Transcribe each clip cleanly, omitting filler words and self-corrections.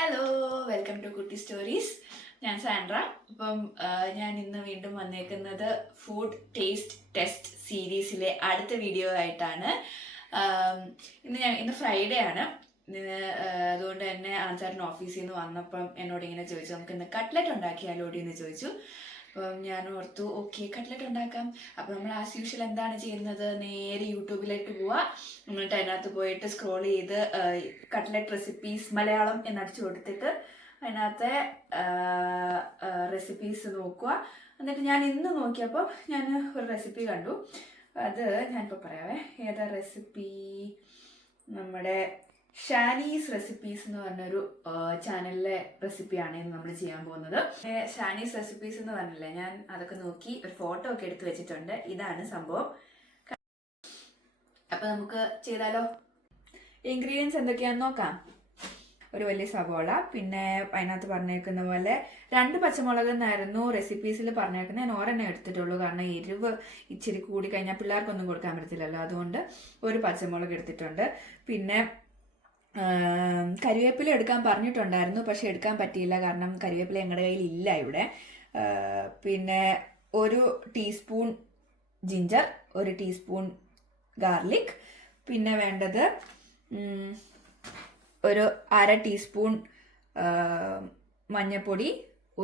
Hello, welcome to കുട്ടി stories. ഞാൻ Sandra. അപ്പം ഞാൻ ഇന്ന് വീണ്ടും വന്നേക്കുന്നത് ഫുഡ് ടേസ്റ്റ് ടെസ്റ്റ് സീരീസിലെ അടുത്ത വീഡിയോ ആയിട്ടാണ്. ഇന്ന് ഫ്രൈഡേ ആണ്. അതുകൊണ്ട് തന്നെ ആൻസാറിന് ഓഫീസിൽ നിന്ന് വന്നപ്പം എന്നോട് ഇങ്ങനെ ചോദിച്ചു, നമുക്ക് ഇന്ന് കട്ട്ലറ്റ് ഉണ്ടാക്കിയാലോടി എന്ന് ചോദിച്ചു. അപ്പം ഞാൻ ഓർത്തു ഓക്കെ, കട്ട്ലറ്റ് ഉണ്ടാക്കാം. അപ്പം നമ്മൾ ആസ് യൂഷ്വൽ എന്താണ് ചെയ്യുന്നത്, നേരെ യൂട്യൂബിലേക്ക് പോവുക, എന്നിട്ട് അതിനകത്ത് പോയിട്ട് സ്ക്രോൾ ചെയ്ത് കട്ട്ലറ്റ് റെസിപ്പീസ് മലയാളം എന്നടിച്ചു കൊടുത്തിട്ട് അതിനകത്തെ റെസിപ്പീസ് നോക്കുക. എന്നിട്ട് ഞാൻ ഇന്ന് നോക്കിയപ്പോൾ ഞാൻ ഒരു റെസിപ്പി കണ്ടു. അത് ഞാനിപ്പോൾ പറയാവേ. ഏതാ റെസിപ്പി? നമ്മുടെ ഷാനീസ് റെസിപ്പീസ് എന്ന് പറഞ്ഞൊരു ചാനലിലെ റെസിപ്പിയാണ് ഇന്ന് നമ്മൾ ചെയ്യാൻ പോകുന്നത്. ഷാനീസ് റെസിപ്പീസ് എന്ന് പറഞ്ഞില്ലേ, ഞാൻ അതൊക്കെ നോക്കി ഒരു ഫോട്ടോ ഒക്കെ എടുത്ത് വെച്ചിട്ടുണ്ട്. ഇതാണ് സംഭവം. അപ്പൊ നമുക്ക് ചെയ്താലോ? ഇൻഗ്രീഡിയൻസ് എന്തൊക്കെയാന്ന് നോക്കാം. ഒരു വലിയ സവോള, പിന്നെ അതിനകത്ത് പറഞ്ഞേക്കുന്ന പോലെ 2 പച്ചമുളക് എന്നായിരുന്നു റെസിപ്പീസിൽ പറഞ്ഞേക്കുന്നത്. ഞാൻ ഒരെണ്ണം എടുത്തിട്ടുള്ളൂ, കാരണം എരിവ് ഇച്ചിരി കൂടി കഴിഞ്ഞാൽ പിള്ളേർക്കൊന്നും കൊടുക്കാൻ പറ്റത്തില്ലല്ലോ, അതുകൊണ്ട് ഒരു പച്ചമുളക് എടുത്തിട്ടുണ്ട്. പിന്നെ കരിവേപ്പില എടുക്കാൻ പറഞ്ഞിട്ടുണ്ടായിരുന്നു, പക്ഷെ എടുക്കാൻ പറ്റിയില്ല, കാരണം കരിവേപ്പില ഞങ്ങളുടെ കയ്യിൽ ഇല്ല ഇവിടെ. പിന്നെ 1 ടീസ്പൂൺ ജിഞ്ചർ, 1 ടീസ്പൂൺ ഗാർലിക്, പിന്നെ വേണ്ടത് ഒരു 1/2 ടീസ്പൂൺ മഞ്ഞൾപ്പൊടി,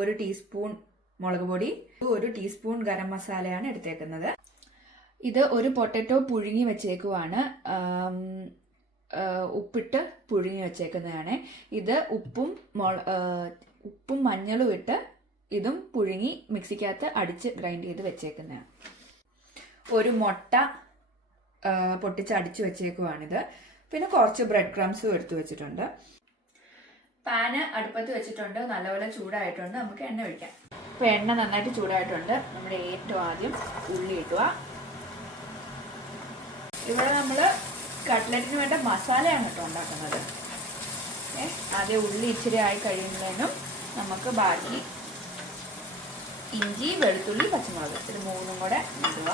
1 ടീസ്പൂൺ മുളക് പൊടി, 1 ടീസ്പൂൺ ഗരം മസാലയാണ് എടുത്തേക്കുന്നത്. ഇത് ഒരു പൊട്ടറ്റോ പുഴുങ്ങി വെച്ചേക്കുവാണ്, ഉപ്പിട്ട് പുഴുങ്ങി വെച്ചേക്കുന്നതാണ്. ഇത് ഉപ്പും മഞ്ഞളും ഇട്ട് ഇതും പുഴുങ്ങി മിക്സിക്കകത്ത് അടിച്ച് ഗ്രൈൻഡ് ചെയ്ത് വെച്ചേക്കുന്നതാണ്. ഒരു മുട്ട പൊട്ടിച്ച് വെച്ചേക്കുവാണിത്. പിന്നെ കുറച്ച് ബ്രെഡ് ക്രംസും എടുത്തു വെച്ചിട്ടുണ്ട്. പാന് അടുപ്പത്ത് വെച്ചിട്ടുണ്ട്, നല്ലപോലെ ചൂടായിട്ടുണ്ട്. നമുക്ക് എണ്ണ ഒഴിക്കാം. ഇപ്പം എണ്ണ നന്നായിട്ട് ചൂടായിട്ടുണ്ട്. നമ്മുടെ ഏറ്റവും ആദ്യം ഉള്ളി ഇടുക. ഇവിടെ നമ്മൾ കട്ട്ലറ്റിന് വേണ്ട മസാലയാണ് കേട്ടോ ഉണ്ടാക്കുന്നത്. ആദ്യം ഉള്ളി ഇച്ചിരി ആയി കഴിയുന്നതിനും നമുക്ക് ബാക്കി ഇഞ്ചി, വെളുത്തുള്ളി, പച്ചമുളക് ഇത് 3ഉം കൂടെ ഇടുക.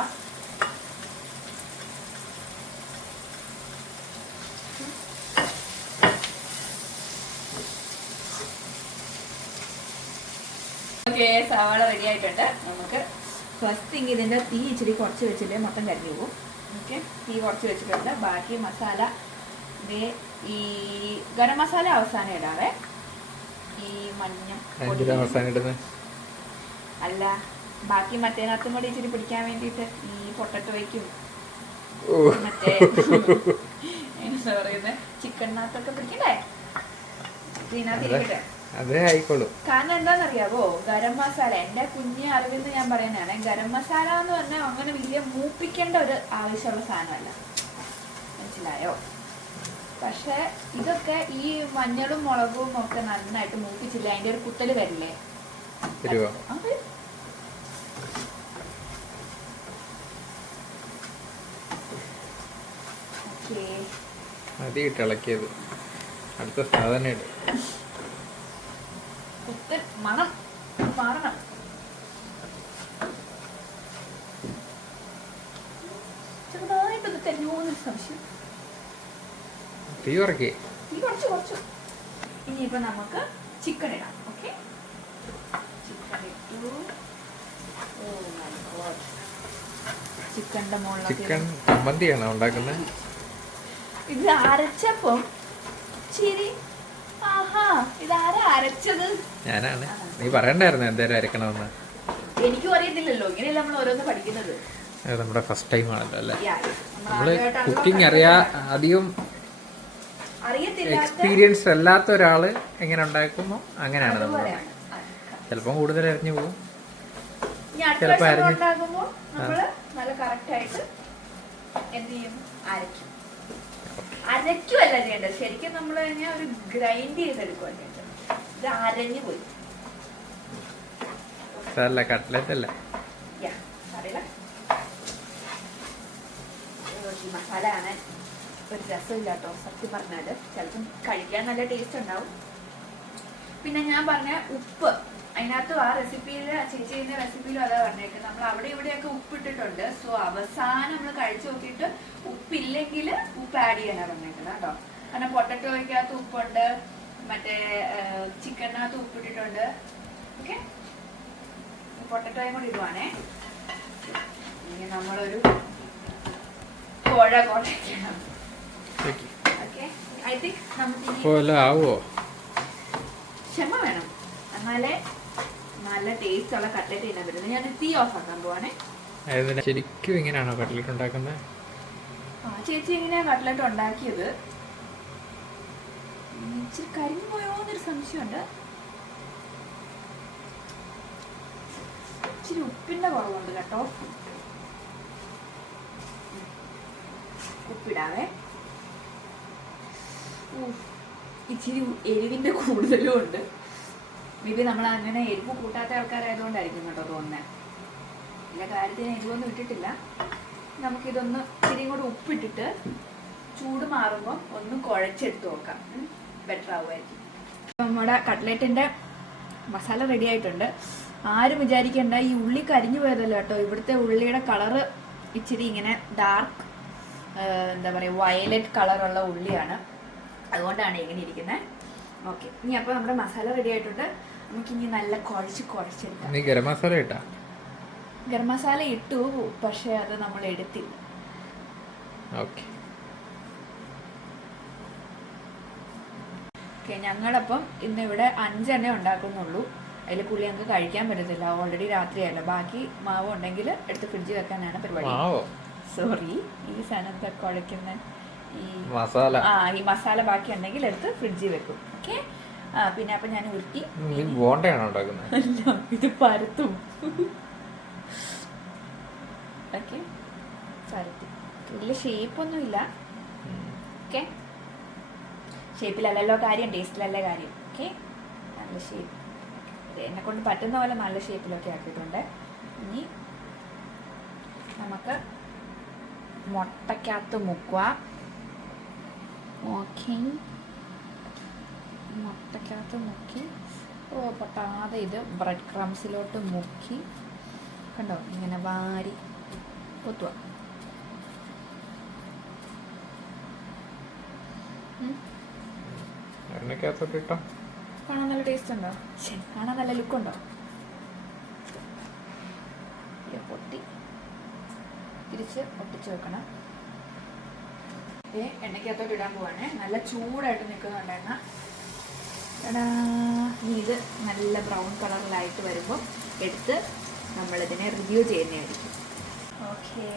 ഓക്കെ, സവാള റെഡി ആയിട്ടുണ്ട്. നമുക്ക് ഫസ്റ്റ് തിങ് ഇതിൻ്റെ തീ ഇച്ചിരി കുറച്ച് വെച്ചില്ലേ മൊത്തം കരിഞ്ഞു പോകും. ഓക്കെ, തീ കുറച്ച് വെച്ചിട്ടുണ്ട്. ബാക്കി മസാല ഈ ഗരം മസാല അവസാനം ഇടാവേ. ഈ അല്ല, ബാക്കി മറ്റേനകത്തും കൂടി ഇച്ചിരി പിടിക്കാൻ വേണ്ടിയിട്ട് ഈ പൊട്ടറ്റോയ്ക്കും മറ്റേ എന്താ പറയുന്നത് ചിക്കനകത്തൊക്കെ പിടിക്കണ്ടേ, ഇതിനകത്ത് ഇരിക്കട്ടെ. കാരണം എന്താണെന്നറിയാവോ, ഗരം മസാല എന്റെ കുഞ്ഞ് അറിവെന്ന് ഞാൻ പറയുന്നതാണ്. ഗരം മസാല എന്ന് പറഞ്ഞാൽ അങ്ങനെ വലിയ മൂപ്പിക്കേണ്ട ഒരു ആവശ്യമുള്ള സാധനമല്ല, മനസ്സിലായോ? പക്ഷെ ഇതൊക്കെ ഈ മഞ്ഞളും മുളകും ഒക്കെ നന്നായിട്ട് മൂപ്പിച്ചില്ല, അതിന്റെ ഒരു കുത്തല് വരില്ലേ? അടുത്ത സാധനം മണം മാറണം. ചെറുതായിട്ടൊന്ന് തെന്നൂന്ന് സംശയം. തീ കുറച്ച്. ഇനിയിപ്പോ നമുക്ക് ചിക്കൻ ഇടാം. ഓക്കെ, ചിക്കൻ ഇട്ടു. ചിക്കന്റെ ചിക്കൻ ചമ്മന്തിയാണോ ഉണ്ടാക്കുന്നത്? ഇത് അരച്ചപ്പം ശരി. ആഹാ, ഇതാരാ അരച്ചത്? ഞാനാണ്. നീ പറയണ്ടായിരുന്നു എന്തായാലും അരക്കണമെന്ന്. എനിക്കും അറിയത്തില്ലല്ലോ, ഇങ്ങനെയല്ല നമ്മൾ ഓരോന്ന് പഠിക്കുന്നത്. നമ്മുടെ ഫസ്റ്റ് ടൈം ആണല്ലോ അല്ലേ? നമ്മള് കുക്കിംഗ് അധികം എക്സ്പീരിയൻസ് അല്ലാത്ത ഒരാള് എങ്ങനെ ഉണ്ടാക്കുമോ അങ്ങനെയാണ് നമ്മൾ. ചിലപ്പം കൂടുതൽ അരിഞ്ഞു പോകും, ചിലപ്പോ അരയ്ക്കുമല്ല ചെയ്യേണ്ടത്, ശരിക്കും നമ്മൾ കഴിഞ്ഞാൽ ഒരു ഗ്രൈൻഡ് ചെയ്തെടുക്കുക ചെയ്യേണ്ടത്. ഇത് അരഞ്ഞു പോയി. കട്ട്ലറ്റ് അല്ല, മസാല ആണ് ഒരു രസമില്ലാട്ടോ സത്യം പറഞ്ഞാല്. ചിലപ്പം കഴിക്കാൻ നല്ല ടേസ്റ്റ് ഉണ്ടാവും. പിന്നെ ഞാൻ പറഞ്ഞ ഉപ്പ് അതിനകത്ത് ആ റെസിപ്പിയിൽ ചേച്ചി ചെയ്യുന്ന റെസിപ്പിയിലും അതാ പറഞ്ഞേക്കുന്നത്. നമ്മൾ അവിടെ ഇവിടെയൊക്കെ ഉപ്പിട്ടിട്ടുണ്ട്. സോ അവസാനം നമ്മൾ കഴിച്ചു നോക്കിയിട്ട് ഉപ്പില്ലെങ്കിൽ ഉപ്പ് ആഡ് ചെയ്യാനാണ് പറഞ്ഞേക്കുന്നത് കേട്ടോ. കാരണം പൊട്ടറ്റോയ്ക്കകത്ത് ഉപ്പുണ്ട്, മറ്റേ ചിക്കനകത്ത് ഉപ്പിട്ടിട്ടുണ്ട്. ഓക്കെ, പൊട്ടറ്റോയും കൂടി ഇടുവാണേ. ഇനി നമ്മളൊരു കുഴയ്ക്കണം. ഓക്കെ, ഐ തിങ്ക് നമുക്ക് ആവോ? ക്ഷമ വേണം, എന്നാലേ നല്ല ടേസ്റ്റ് ഉള്ള കട്ട്ലറ്റ് ചെയ്യാൻ പറ്റുന്നത്. ഞാൻ തീ ഓഫ് ആക്കാൻ പോവാണേ. ശരിക്കും ഇങ്ങനെയാണോ കട്ട്ലറ്റ് ഉണ്ടാക്കുന്നത്? ചേച്ചി എങ്ങനെയാ കട്ട്ലറ്റ് ഉണ്ടാക്കിയത്? ഇച്ചിരി കരിഞ്ഞു പോയോന്നൊരു സംശയമുണ്ട്. ഇച്ചിരി ഉപ്പിന്റെ കുറവുണ്ട് കേട്ടോ. ഉപ്പിടാവേ. ഇച്ചിരി എരിവിന്റെ കൂടുതലും ഉണ്ട്. മേ ബി നമ്മൾ അങ്ങനെ എരിവ് കൂട്ടാത്ത ആൾക്കാരായതുകൊണ്ടായിരിക്കും കേട്ടോ തോന്നുന്നത്. എല്ലാ കാര്യത്തിനും എരിവൊന്നും ഇട്ടിട്ടില്ല. നമുക്കിതൊന്ന് ഇച്ചിരിയും കൂടെ ഉപ്പിട്ടിട്ട് ചൂട് മാറുമ്പോൾ ഒന്ന് കുഴച്ചെടുത്ത് നോക്കാം. ബെറ്റർ ആവുമായിരിക്കും. നമ്മുടെ കട്ട്ലറ്റിന്റെ മസാല റെഡി ആയിട്ടുണ്ട്. ആരും വിചാരിക്കേണ്ട ഈ ഉള്ളി കരിഞ്ഞു പോയതല്ല കേട്ടോ. ഇവിടുത്തെ ഉള്ളിയുടെ കളറ് ഇച്ചിരി ഇങ്ങനെ ഡാർക്ക്, എന്താ പറയുക, വയലറ്റ് കളറുള്ള ഉള്ളിയാണ്. അതുകൊണ്ടാണ് ഇങ്ങനെ ഇരിക്കുന്നത്. ഓക്കെ, ഇനി അപ്പോൾ നമ്മുടെ മസാല റെഡി ആയിട്ടുണ്ട്. നമുക്കിനി നല്ല കുഴച്ചെടുക്കാം. ഗരം മസാല ഇട്ടാ? ഗരം മസാല ഇട്ടു, പക്ഷെ അത് നമ്മൾ എടുത്തില്ല. ഓക്കെ, ഞങ്ങളപ്പം ഇന്നിവിടെ 5 എണ്ണ ഉണ്ടാക്കുന്നുള്ളൂ. അതിൽ പുള്ളി ഞങ്ങൾക്ക് കഴിക്കാൻ പറ്റത്തില്ല, ഓൾറെഡി രാത്രിയല്ല. ബാക്കി മാവ് ഉണ്ടെങ്കിൽ എടുത്ത് ഫ്രിഡ്ജിൽ വെക്കാനാണ് പരിപാടി. സോറി, ഈ സാധനത്തെ കുഴയ്ക്കുന്ന ഈ മസാല ബാക്കി ഉണ്ടെങ്കിൽ എടുത്ത് ഫ്രിഡ്ജിൽ വെക്കും. ഓക്കെ, പിന്നെ അപ്പം ഞാൻ ഉരുട്ടി. അല്ല, ഇത് പരത്തും. ഓക്കെ, പരത്തി. വലിയ ഷേപ്പൊന്നുമില്ല. ഓക്കെ, ഷേപ്പിലല്ലല്ലോ കാര്യം, ടേസ്റ്റിലല്ലേ കാര്യം. ഓക്കെ, നല്ല ഷേപ്പ് എന്നെ കൊണ്ട് പറ്റുന്ന പോലെ നല്ല ഷേപ്പിലൊക്കെ ആക്കിയിട്ടുണ്ട്. ഇനി നമുക്ക് മുട്ടക്കകത്ത് മുക്കുക. ഓക്കെ, മുട്ടക്കകത്ത് മുക്കി പൊട്ടാതെ ഇത് ബ്രെഡ് ക്രംസിലോട്ട് മുക്കി, കണ്ടോ, ഇങ്ങനെ വാരി പൊത്തുക. കാണാൻ നല്ല ടേസ്റ്റ് ഉണ്ടോ? ശരി, കാണാൻ നല്ല ലുക്കുണ്ടോ? പൊട്ടി തിരിച്ച് ഒട്ടിച്ച് വെക്കണം. എണ്ണയ്ക്കകത്തോട്ട് ഇടാൻ പോവാണേ. നല്ല ചൂടായിട്ട് നിൽക്കുന്നുണ്ട് എണ്ണ. ഇനി ഇത് നല്ല ബ്രൗൺ കളറിലായിട്ട് വരുമ്പോൾ എടുത്ത് നമ്മളിതിനെ റിവ്യൂ ചെയ്യുന്നതായിരിക്കും. ഓക്കെ,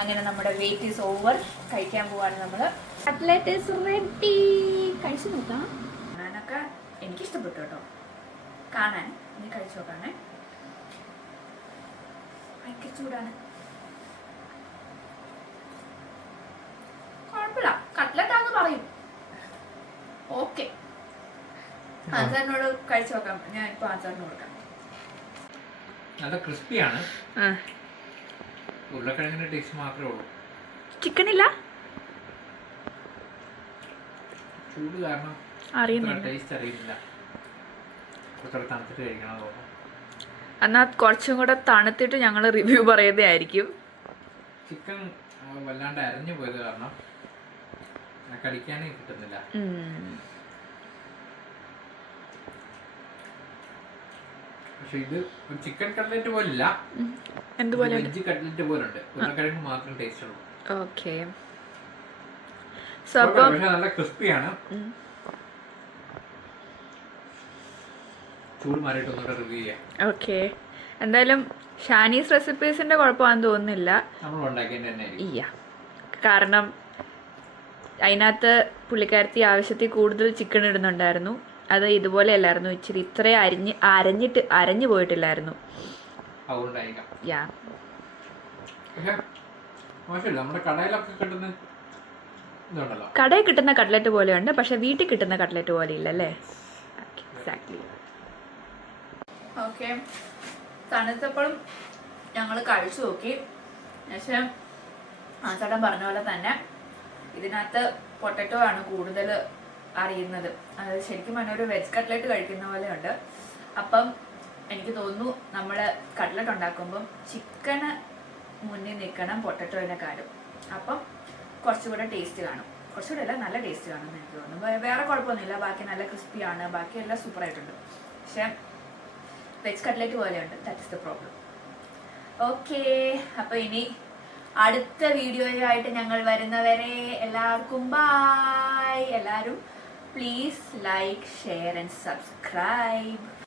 അങ്ങനെ നമ്മുടെ വെയിറ്റ് ഈസ് ഓവർ. കഴിക്കാൻ പോവാണ് നമ്മൾ. Cutlet is ready. കഴിച്ചു നോക്കാം. ഞാനൊക്കെ എനിക്കിഷ്ടപ്പെട്ടു കേട്ടോ കാണാൻ. ഇനി കഴിച്ചു നോക്കാണേ. ഭയങ്കര ചൂടാണ്. കുഴപ്പമില്ല, കട്ട്ലറ്റാന്ന് പറയും. ഓക്കെ, ആൻസറിനോട് കഴിച്ചു നോക്കാം. ഞാൻ ഇപ്പൊ ആൻസറിന് കൊടുക്കാം. നല്ല ക്രിസ്പിയാണ്. ഉരുളക്കിഴങ്ങിന്റെ ടേസ്റ്റ് മാത്രമേ ഉള്ളൂ. ചിക്കൻ ഇല്ല, ചൂട് കാരണം ടേസ്റ്റ് അറിയില്ല. തണുത്തിട്ട് കഴിക്കണം തോന്നുന്നു. എന്നാ കുറച്ചും കൂടെ തണുത്തിട്ട് ഞങ്ങൾ റിവ്യൂ പറയുന്നതായിരിക്കും. ചിക്കൻ വല്ലാണ്ട് അരഞ്ഞു പോയത് കാരണം കടിക്കാനേ കിട്ടുന്നില്ല. പക്ഷെ ഇത് ഒരു ചിക്കൻ കട്ട്ലറ്റ് പോലില്ല, വെജ് കട്ട്ലറ്റ് പോലുണ്ട്. ഉരുളക്കിഴങ്ങ് മാത്രം ടേസ്റ്റ് ഉള്ളൂ. ഓക്കെ, പക്ഷെ നല്ല ക്രിസ്പിയാണ്. ചൂട് മാറിയിട്ട് ഒന്നുകൂടെ റിവ്യൂ ചെയ്യാം. ഓക്കെ, എന്തായാലും ഷാനീസ് റെസിപ്പീസിന്റെ കുഴപ്പമാണെന്ന് തോന്നുന്നില്ല. നമ്മൾ ഉണ്ടാക്കിയതിന്റെ തന്നെ ഇല്ല, കാരണം അതിനകത്ത് പുള്ളിക്കാരത്തി ആവശ്യത്തിൽ കൂടുതൽ ചിക്കൻ ഇടുന്നുണ്ടായിരുന്നു. അത് ഇതുപോലെ അല്ലായിരുന്നു, ഇച്ചിരി ഇത്രയും അരഞ്ഞു പോയിട്ടില്ലായിരുന്നു. യാ, കടയിൽ കിട്ടുന്ന കട്ട്ലറ്റ് പോലെയുണ്ട്, പക്ഷെ വീട്ടിൽ കിട്ടുന്ന കട്ട്ലറ്റ് പോലെ ഇല്ലല്ലേ? എക്സാക്ട്ലി. ഓക്കെ, തണുത്തപ്പോഴും ഞങ്ങൾ കഴിച്ചു നോക്കി. പക്ഷേ ആ ചേട്ടൻ പറഞ്ഞ പോലെ തന്നെ ഇതിനകത്ത് പൊട്ടറ്റോ ആണ് കൂടുതൽ അറിയുന്നത്. അത് ശരിക്കും പറഞ്ഞാൽ ഒരു വെജ് കട്ട്ലറ്റ് കഴിക്കുന്ന പോലെ ഉണ്ട്. അപ്പം എനിക്ക് തോന്നുന്നു നമ്മൾ കട്ട്ലറ്റ് ഉണ്ടാക്കുമ്പം ചിക്കന് മുന്നിൽ നിൽക്കണം പൊട്ടറ്റോയിനെക്കാളും. അപ്പം കുറച്ചുകൂടെ ടേസ്റ്റ് കാണും. കുറച്ചുകൂടെ അല്ല നല്ല ടേസ്റ്റ് കാണുമെന്ന് എനിക്ക് തോന്നുന്നു. വേറെ കുഴപ്പമൊന്നുമില്ല, ബാക്കി നല്ല ക്രിസ്പിയാണ്, ബാക്കിയെല്ലാം സൂപ്പറായിട്ടുണ്ട്. പക്ഷെ വെജ് കട്ട്ലറ്റ് പോലെയുണ്ട്. That is the problem. Okay, അപ്പോൾ ഇനി അടുത്ത വീഡിയോയായിട്ട് ഞങ്ങൾ വരുന്നവരെ എല്ലാവർക്കും ബൈ. എല്ലാവരും please like, share and subscribe.